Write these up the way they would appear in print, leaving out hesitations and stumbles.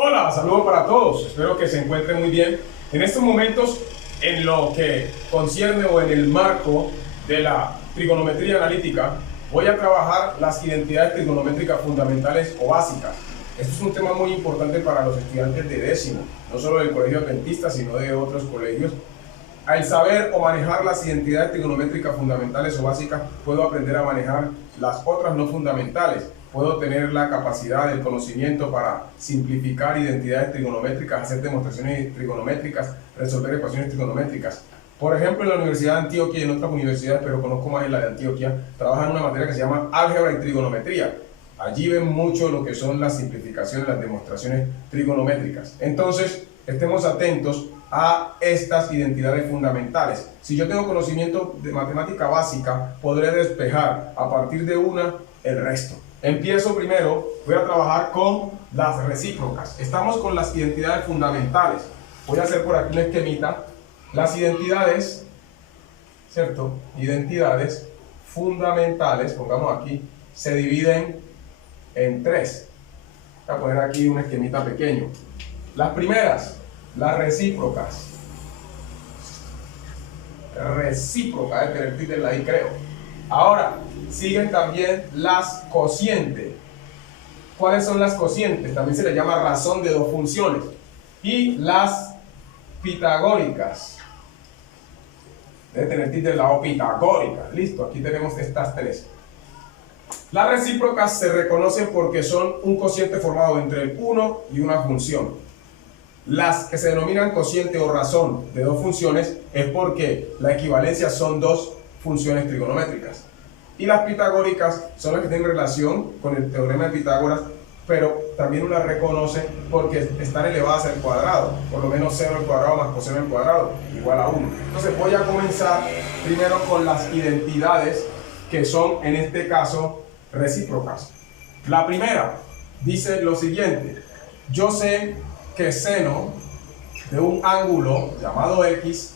Hola, saludos para todos, espero que se encuentren muy bien. En estos momentos, en lo que concierne o en el marco de la trigonometría analítica, voy a trabajar las identidades trigonométricas fundamentales o básicas. Esto es un tema muy importante para los estudiantes de décimo, no solo del colegio adventista, sino de otros colegios. Al saber o manejar las identidades trigonométricas fundamentales o básicas, puedo aprender a manejar las otras no fundamentales. Puedo tener la capacidad, el conocimiento para simplificar identidades trigonométricas, hacer demostraciones trigonométricas, resolver ecuaciones trigonométricas. Por ejemplo, en la Universidad de Antioquia y en otras universidades, pero conozco más en la de Antioquia, trabajan una materia que se llama álgebra y trigonometría. Allí ven mucho lo que son las simplificaciones, las demostraciones trigonométricas. Entonces, estemos atentos a estas identidades fundamentales. Si yo tengo conocimiento de matemática básica, podré despejar a partir de una el resto. Empiezo primero, voy a trabajar con las recíprocas. Estamos con las identidades fundamentales. Voy a hacer por aquí un esquemita. Las identidades, ¿cierto? Identidades fundamentales, pongamos aquí, se dividen en tres. Voy a poner aquí un esquemita pequeño. Las primeras, las recíprocas. Recíproca, debe tener título ahí, creo. Ahora, siguen también las cocientes. ¿Cuáles son las cocientes? También se les llama razón de dos funciones. Y las pitagóricas. Debe tener título o pitagóricas. Listo, aquí tenemos estas tres. Las recíprocas se reconocen porque son un cociente formado entre el 1 y una función. Las que se denominan cociente o razón de dos funciones es porque la equivalencia son dos funciones trigonométricas. Y las pitagóricas son las que tienen relación con el teorema de Pitágoras, pero también uno las reconoce porque están elevadas al cuadrado, por lo menos 0 al cuadrado más coseno al cuadrado igual a 1. Entonces voy a comenzar primero con las identidades que son en este caso recíprocas. La primera dice lo siguiente: yo sé que seno de un ángulo llamado X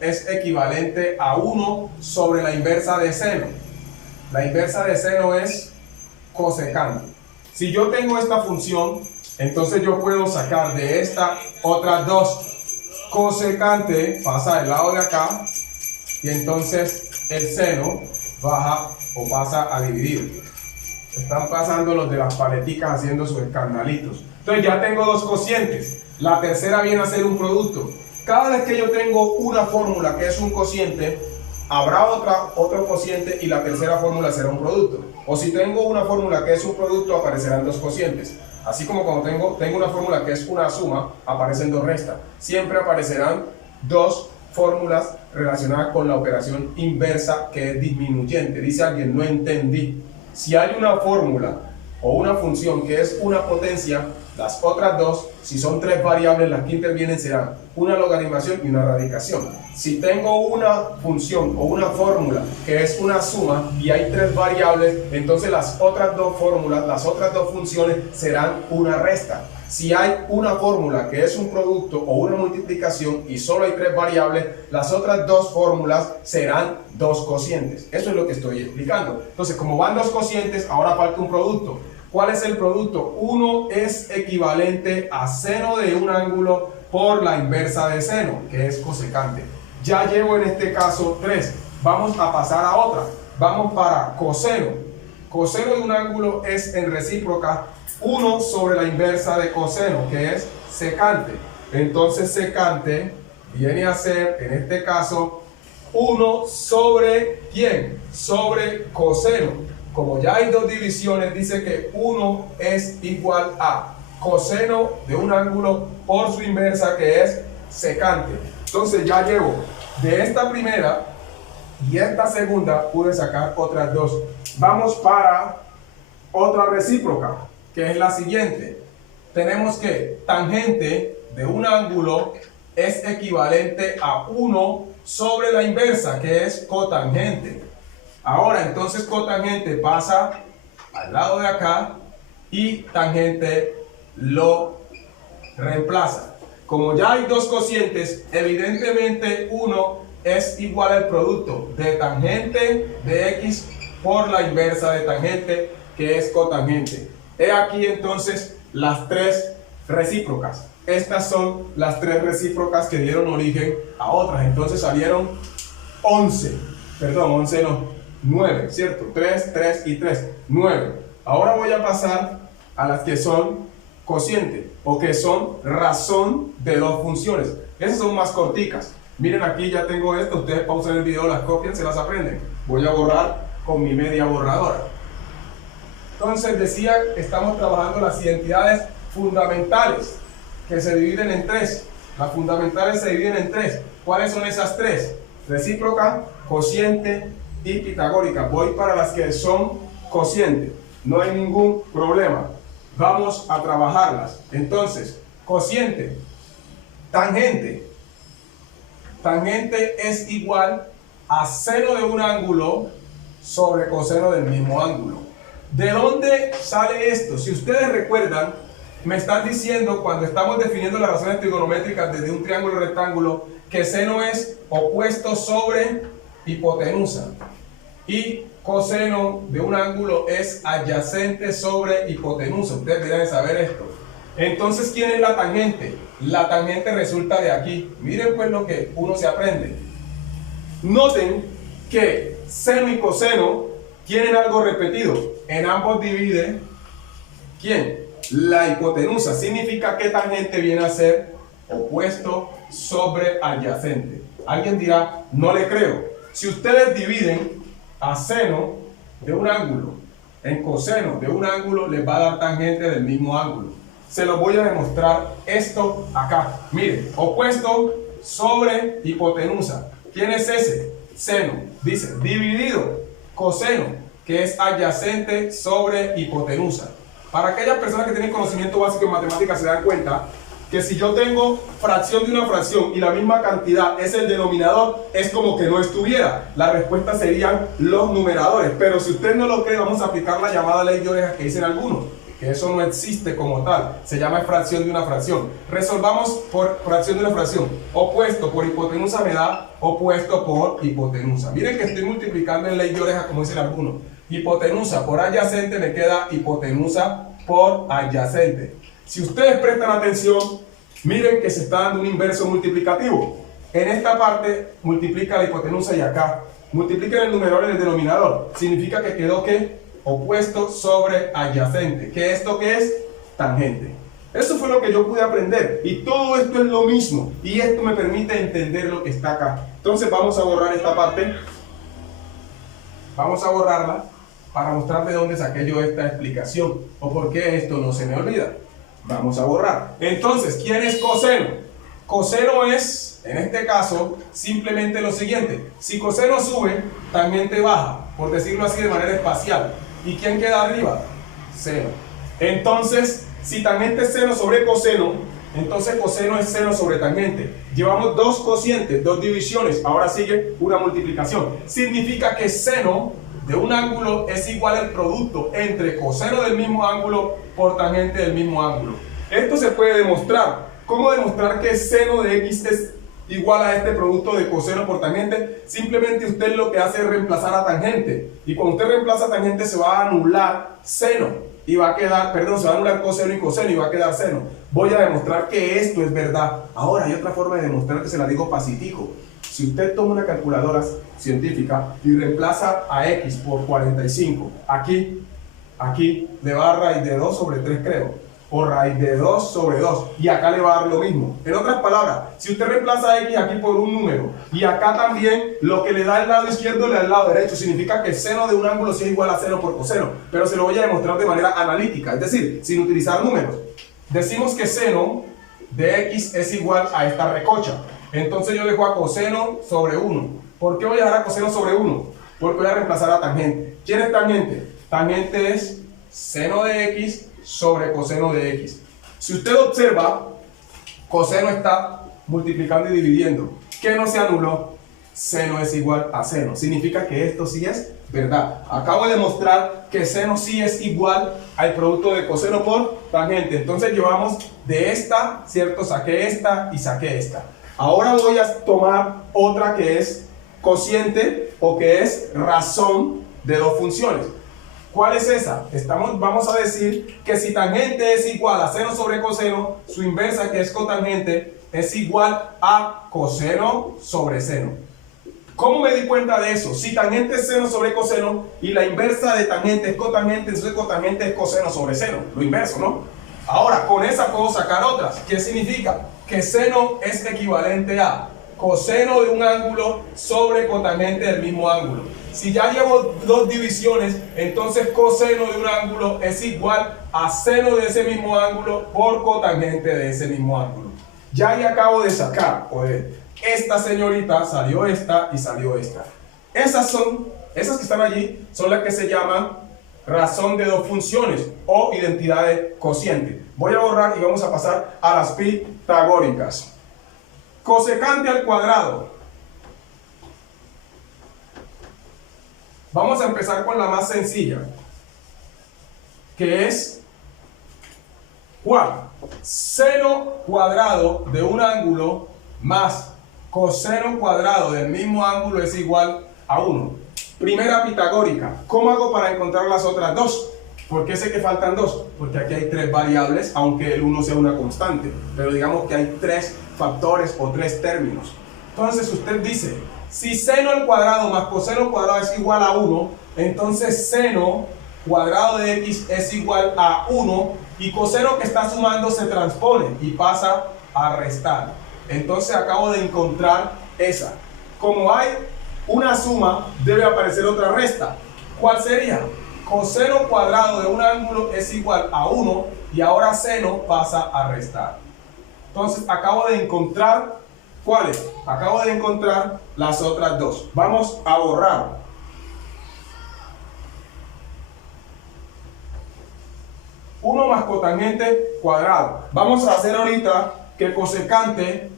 es equivalente a 1 sobre la inversa de seno. La inversa de seno es cosecante. Si yo tengo esta función, entonces yo puedo sacar de esta otras dos. Cosecante pasa del lado de acá y entonces el seno baja o pasa a dividir. Están pasando los de las paleticas haciendo sus escandalitos. Entonces ya tengo dos cocientes. La tercera viene a ser un producto. Cada vez que yo tengo una fórmula que es un cociente, habrá otro cociente y la tercera fórmula será un producto. O si tengo una fórmula que es un producto, aparecerán dos cocientes. Así como cuando tengo una fórmula que es una suma, aparecen dos restas. Siempre aparecerán dos fórmulas relacionadas con la operación inversa, que es disminuyente. Dice alguien, no entendí. Si hay una fórmula o una función que es una potencia, las otras dos, si son tres variables, las que intervienen serán una logaritmación y una radicación. Si tengo una función o una fórmula que es una suma y hay tres variables, entonces las otras dos fórmulas, las otras dos funciones serán una resta. Si hay una fórmula que es un producto o una multiplicación y solo hay tres variables, las otras dos fórmulas serán dos cocientes. Eso es lo que estoy explicando. Entonces, como van dos cocientes, ahora falta un producto. ¿Cuál es el producto? 1 es equivalente a seno de un ángulo por la inversa de seno, que es cosecante. Ya llevo en este caso 3. Vamos a pasar a otra. Vamos para coseno. Coseno de un ángulo es en recíproca 1 sobre la inversa de coseno, que es secante. Entonces secante viene a ser, en este caso, 1 sobre ¿quién? Sobre coseno. Como ya hay dos divisiones, dice que 1 es igual a coseno de un ángulo por su inversa, que es secante. Entonces ya llevo de esta primera y esta segunda, pude sacar otras dos. Vamos para otra recíproca, que es la siguiente. Tenemos que tangente de un ángulo es equivalente a 1 sobre la inversa, que es cotangente. Ahora, entonces cotangente pasa al lado de acá y tangente lo reemplaza. Como ya hay dos cocientes, evidentemente 1 es igual al producto de tangente de X por la inversa de tangente, que es cotangente. He aquí entonces las tres recíprocas. Estas son las 3 recíprocas que dieron origen a otras. Entonces salieron 9, ¿cierto? 3, 3 y 3, 9. Ahora voy a pasar a las que son cociente o que son razón de 2 funciones. Esas son más corticas. Miren, aquí ya tengo esto. Ustedes pausan el video, las copian, se las aprenden. Voy a borrar con mi media borradora. Entonces decía, estamos trabajando las identidades fundamentales que se dividen en 3. Las fundamentales se dividen en 3. ¿Cuáles son esas 3? Recíproca, cociente y pitagórica. Voy para las que son cociente. No hay ningún problema. Vamos a trabajarlas. Entonces, cociente, tangente. Tangente es igual a seno de un ángulo sobre coseno del mismo ángulo. ¿De dónde sale esto? Si ustedes recuerdan, me están diciendo cuando estamos definiendo las razones trigonométricas desde un triángulo rectángulo que seno es opuesto sobre hipotenusa y coseno de un ángulo es adyacente sobre hipotenusa. Ustedes deberían saber esto. Entonces, ¿quién es la tangente? La tangente resulta de aquí. Miren pues lo que uno se aprende. Noten que seno y coseno tienen algo repetido. En ambos divide, ¿quién? La hipotenusa. Significa que tangente viene a ser opuesto sobre adyacente. Alguien dirá, no le creo. Si ustedes dividen a seno de un ángulo en coseno de un ángulo, les va a dar tangente del mismo ángulo. Se lo voy a demostrar esto acá. Miren, opuesto sobre hipotenusa. ¿Quién es ese? Seno. Dice, dividido coseno, que es adyacente sobre hipotenusa. Para aquellas personas que tienen conocimiento básico en matemáticas se dan cuenta que si yo tengo fracción de una fracción y la misma cantidad es el denominador, es como que no estuviera. La respuesta serían los numeradores. Pero si usted no lo cree, vamos a aplicar la llamada ley de orejas que dicen algunos, que eso no existe como tal. Se llama fracción de una fracción. Resolvamos por fracción de una fracción. Opuesto por hipotenusa me da opuesto por hipotenusa. Miren que estoy multiplicando en ley de orejas como dicen algunos. Hipotenusa por adyacente me queda hipotenusa por adyacente. Si ustedes prestan atención, miren que se está dando un inverso multiplicativo. En esta parte multiplica la hipotenusa y acá multiplica el numerador y el denominador. Significa que quedó ¿qué? Opuesto sobre adyacente. ¿Qué esto qué es? Tangente. Eso fue lo que yo pude aprender. Y todo esto es lo mismo. Y esto me permite entender lo que está acá. Entonces vamos a borrar esta parte. Vamos a borrarla para mostrar de dónde saqué yo esta explicación. O por qué esto no se me olvida. Vamos a borrar. Entonces, ¿quién es coseno? Coseno es, en este caso, simplemente lo siguiente. Si coseno sube, tangente baja, por decirlo así de manera espacial. ¿Y quién queda arriba? Seno. Entonces, si tangente es seno sobre coseno, entonces coseno es seno sobre tangente. Llevamos 2 cocientes, 2 divisiones. Ahora sigue una multiplicación. Significa que seno de un ángulo es igual al producto entre coseno del mismo ángulo por tangente del mismo ángulo. Esto se puede demostrar. ¿Cómo demostrar que seno de x es igual a este producto de coseno por tangente? Simplemente usted lo que hace es reemplazar a tangente. Y cuando usted reemplaza a tangente se va a anular seno. Y va a quedar, perdón, se va a anular coseno y coseno y va a quedar seno. Voy a demostrar que esto es verdad. Ahora hay otra forma de demostrar que se la digo pacífico. Si usted toma una calculadora científica y reemplaza a x por 45, aquí le va a dar raíz de 2 sobre 3 creo, o raíz de 2 sobre 2, y acá le va a dar lo mismo. En otras palabras, si usted reemplaza a x aquí por un número, y acá también lo que le da al lado izquierdo le da al lado derecho, significa que el seno de un ángulo sí es igual a seno por coseno, pero se lo voy a demostrar de manera analítica, es decir, sin utilizar números. Decimos que seno de x es igual a esta recocha. Entonces yo dejo a coseno sobre 1. ¿Por qué voy a dejar a coseno sobre 1? Porque voy a reemplazar a tangente. ¿Quién es tangente? Tangente es seno de x sobre coseno de x. Si usted observa, coseno está multiplicando y dividiendo. ¿Qué no se anuló? Seno es igual a seno. Significa que esto sí es verdad. Acabo de demostrar que seno sí es igual al producto de coseno por tangente. Entonces llevamos de esta, ¿cierto? Saqué esta y saqué esta. Ahora voy a tomar otra que es cociente o que es razón de 2 funciones. ¿Cuál es esa? Vamos a decir que si tangente es igual a seno sobre coseno, su inversa, que es cotangente, es igual a coseno sobre seno. ¿Cómo me di cuenta de eso? Si tangente es seno sobre coseno y la inversa de tangente es cotangente, entonces cotangente es coseno sobre seno, lo inverso, ¿no? Ahora, con esa puedo sacar otras. ¿Qué significa? Que seno es equivalente a coseno de un ángulo sobre cotangente del mismo ángulo. Si ya llevo dos divisiones, entonces coseno de un ángulo es igual a seno de ese mismo ángulo por cotangente de ese mismo ángulo. Ya ahí acabo de sacar, pues, esta señorita, salió esta y salió esta. Esas que están allí, son las que se llaman razón de dos funciones o identidad de cociente. Voy a borrar y vamos a pasar a las pitagóricas. Cosecante al cuadrado. Vamos a empezar con la más sencilla, que es ¿cuál? Seno cuadrado de un ángulo más coseno cuadrado del mismo ángulo es igual a 1. Primera pitagórica. ¿Cómo hago para encontrar las otras dos? ¿Por qué sé que faltan dos? Porque aquí hay tres variables, aunque el 1 sea una constante. Pero digamos que hay tres factores o tres términos. Entonces usted dice, si seno al cuadrado más coseno cuadrado es igual a 1, entonces seno cuadrado de x es igual a 1 y coseno que está sumando se transpone y pasa a restar. Entonces acabo de encontrar esa. Como hay una suma, debe aparecer otra resta. ¿Cuál sería? Coseno cuadrado de un ángulo es igual a 1 y ahora seno pasa a restar. Entonces acabo de encontrar, ¿cuáles? Acabo de encontrar las otras dos. Vamos a borrar. Uno más cotangente cuadrado. Vamos a hacer ahorita que cosecante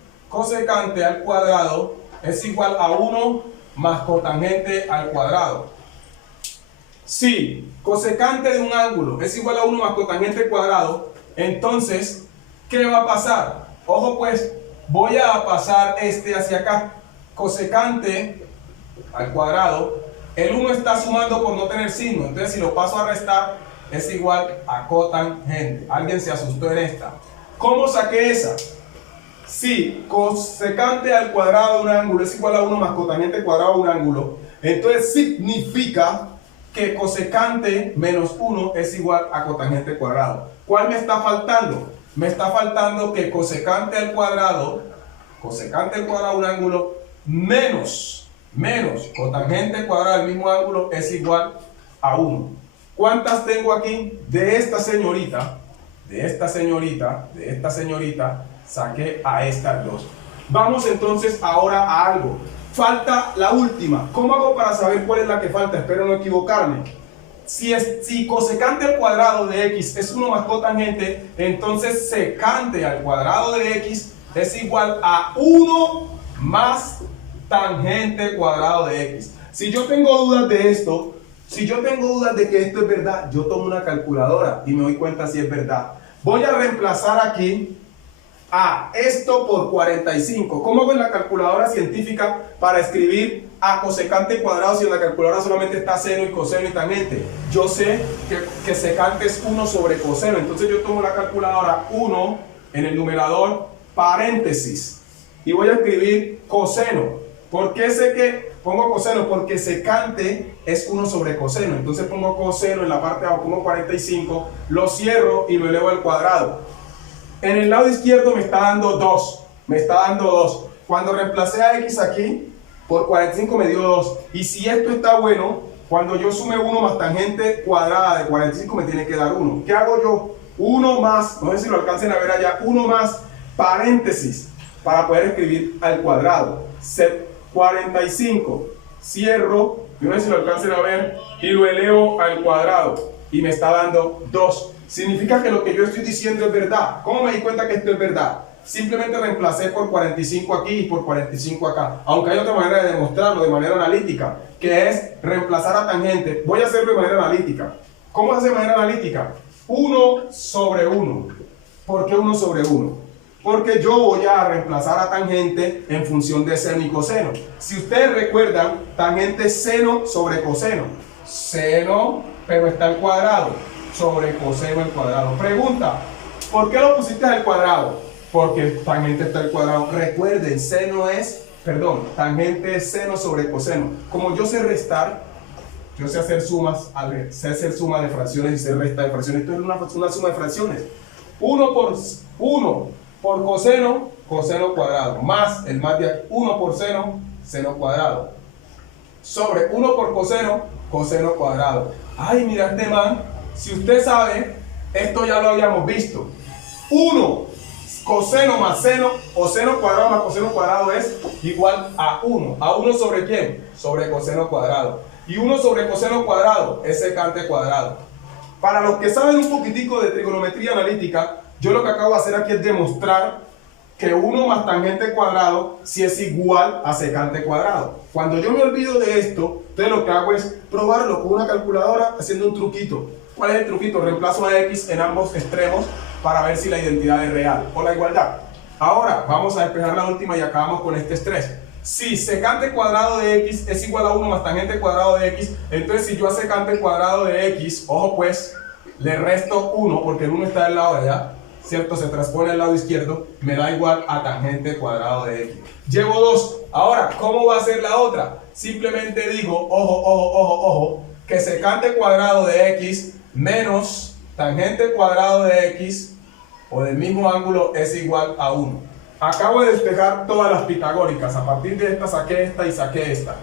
al cuadrado es igual a 1 más cotangente al cuadrado. Si cosecante de un ángulo es igual a 1 más cotangente al cuadrado, entonces, ¿qué va a pasar? Ojo pues, voy a pasar este hacia acá. Cosecante al cuadrado, el 1 está sumando por no tener signo, entonces si lo paso a restar, es igual a cotangente. Alguien se asustó en esta. ¿Cómo saqué esa? Si cosecante al cuadrado de un ángulo es igual a 1 más cotangente cuadrado de un ángulo, entonces significa que cosecante menos 1 es igual a cotangente cuadrado. ¿Cuál me está faltando? Me está faltando que cosecante al cuadrado de un ángulo menos cotangente cuadrado del mismo ángulo es igual a 1. ¿Cuántas tengo aquí? De esta señorita, saqué a estas dos. Vamos entonces ahora a algo. Falta la última. ¿Cómo hago para saber cuál es la que falta? Espero no equivocarme. Si cosecante al cuadrado de x es 1 más cotangente, entonces secante al cuadrado de x es igual a 1 más tangente cuadrado de x. Si yo tengo dudas de esto, si yo tengo dudas de que esto es verdad, yo tomo una calculadora y me doy cuenta si es verdad. Voy a reemplazar aquí a esto por 45. ¿Cómo hago en la calculadora científica para escribir a cosecante cuadrado si en la calculadora solamente está seno y coseno y tangente? Yo sé que secante es 1 sobre coseno, entonces yo tomo la calculadora 1 en el numerador, paréntesis, y voy a escribir coseno. ¿Por qué sé que pongo coseno? Porque secante es 1 sobre coseno. Entonces pongo coseno en la parte de abajo, pongo 45, lo cierro y lo elevo al cuadrado. En el lado izquierdo me está dando 2. Cuando reemplacé a x aquí, por 45 me dio 2. Y si esto está bueno, cuando yo sume 1 más tangente cuadrada de 45 me tiene que dar 1. ¿Qué hago yo? 1 más, no sé si lo alcancen a ver allá, 1 más paréntesis para poder escribir al cuadrado. 45, cierro, no sé si lo alcancen a ver, y lo elevo al cuadrado y me está dando 2. Significa que lo que yo estoy diciendo es verdad. ¿Cómo me di cuenta que esto es verdad? Simplemente reemplacé por 45 aquí y por 45 acá. Aunque hay otra manera de demostrarlo de manera analítica, que es reemplazar a tangente. Voy a hacerlo de manera analítica. ¿Cómo se hace de manera analítica? 1 sobre 1. ¿Por qué 1 sobre 1? Porque yo voy a reemplazar a tangente en función de seno y coseno. Si ustedes recuerdan, tangente es seno sobre coseno. Seno pero está al cuadrado, sobre coseno al cuadrado. Pregunta, ¿por qué lo pusiste al cuadrado? Porque tangente está al cuadrado. Recuerden, tangente es seno sobre coseno. Como yo sé restar, yo sé hacer sumas, sé hacer suma de fracciones y sé resta de fracciones. Esto es una suma de fracciones. 1 por coseno, coseno cuadrado, más el más de 1 por seno, seno cuadrado, sobre 1 por coseno, coseno cuadrado. Ay, mira este man, si usted sabe, esto ya lo habíamos visto. 1 coseno más seno, o seno cuadrado más coseno cuadrado es igual a 1. ¿A 1 sobre quién? Sobre coseno cuadrado. Y 1 sobre coseno cuadrado es secante cuadrado. Para los que saben un poquitico de trigonometría analítica, yo lo que acabo de hacer aquí es demostrar que 1 más tangente cuadrado sí es igual a secante cuadrado. Cuando yo me olvido de esto, entonces lo que hago es probarlo con una calculadora haciendo un truquito. ¿Cuál es el truquito? Reemplazo a x en ambos extremos para ver si la identidad es real o la igualdad. Ahora vamos a despejar la última y acabamos con este estrés. Si secante cuadrado de x es igual a 1 más tangente cuadrado de x, entonces si yo a secante cuadrado de x, ojo pues, le resto 1 porque el 1 está del lado de allá, ¿cierto? Se transpone al lado izquierdo, me da igual a tangente cuadrado de x. Llevo 2. Ahora, ¿cómo va a ser la otra? Simplemente digo, ojo, que secante cuadrado de x menos tangente cuadrado de x o del mismo ángulo es igual a 1. Acabo de despejar todas las pitagóricas. A partir de esta saqué esta y saqué esta.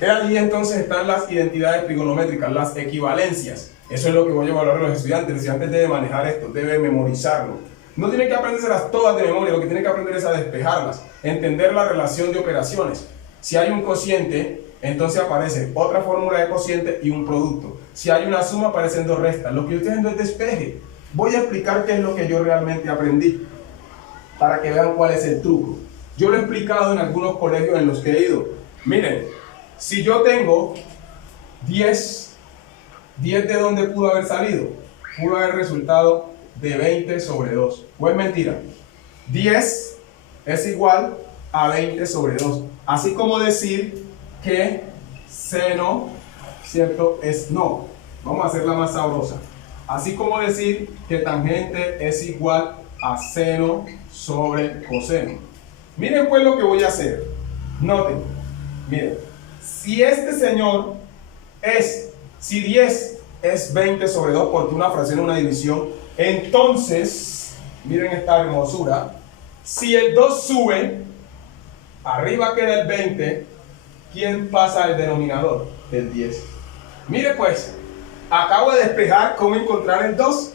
Allí entonces están las identidades trigonométricas, las equivalencias. Eso es lo que voy a evaluar a los estudiantes. El estudiante debe manejar esto, debe memorizarlo. No tiene que aprendérselas todas de memoria, lo que tiene que aprender es a despejarlas, entender la relación de operaciones. Si hay un cociente, entonces aparece otra fórmula de cociente y un producto. Si hay una suma, aparecen dos restas. Lo que yo estoy haciendo es despeje. Voy a explicar qué es lo que yo realmente aprendí, para que vean cuál es el truco. Yo lo he explicado en algunos colegios en los que he ido. Miren, si yo tengo 10 de dónde pudo haber salido, pudo haber resultado de 20 sobre 2. ¿O es mentira? 10 es igual a 20 sobre 2. Así como decir que seno, ¿cierto? Es no. Vamos a hacerla más sabrosa. Así como decir que tangente es igual a seno sobre coseno. Miren pues lo que voy a hacer. Noten, miren, si este señor si 10 es 20 sobre 2 porque una fracción es una división, entonces, miren esta hermosura, si el 2 sube, arriba queda el 20, ¿quién pasa al denominador? El 10. Mire pues, acabo de despejar cómo encontrar el 2.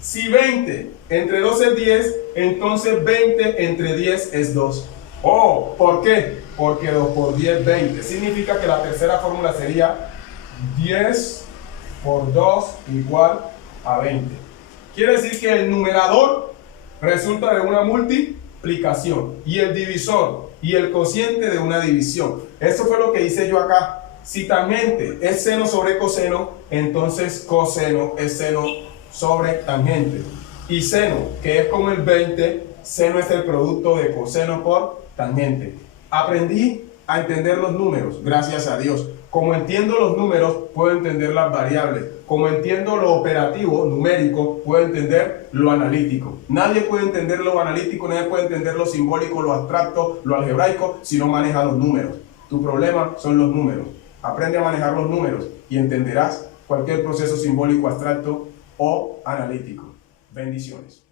Si 20 entre 2 es 10, entonces 20 entre 10 es 2. Oh, ¿por qué? Porque 2 por 10 es 20. Significa que la tercera fórmula sería 10 por 2 igual a 20. Quiere decir que el numerador resulta de una multiplicación y el divisor y el cociente de una división. Eso fue lo que hice yo acá. Si tangente es seno sobre coseno, entonces coseno es seno sobre tangente. Y seno, que es como el 20, seno es el producto de coseno por tangente. Aprendí a entender los números, gracias a Dios. Como entiendo los números, puedo entender las variables. Como entiendo lo operativo, numérico, puedo entender lo analítico. Nadie puede entender lo analítico, nadie puede entender lo simbólico, lo abstracto, lo algebraico, si no maneja los números. Tu problema son los números. Aprende a manejar los números y entenderás cualquier proceso simbólico, abstracto o analítico. Bendiciones.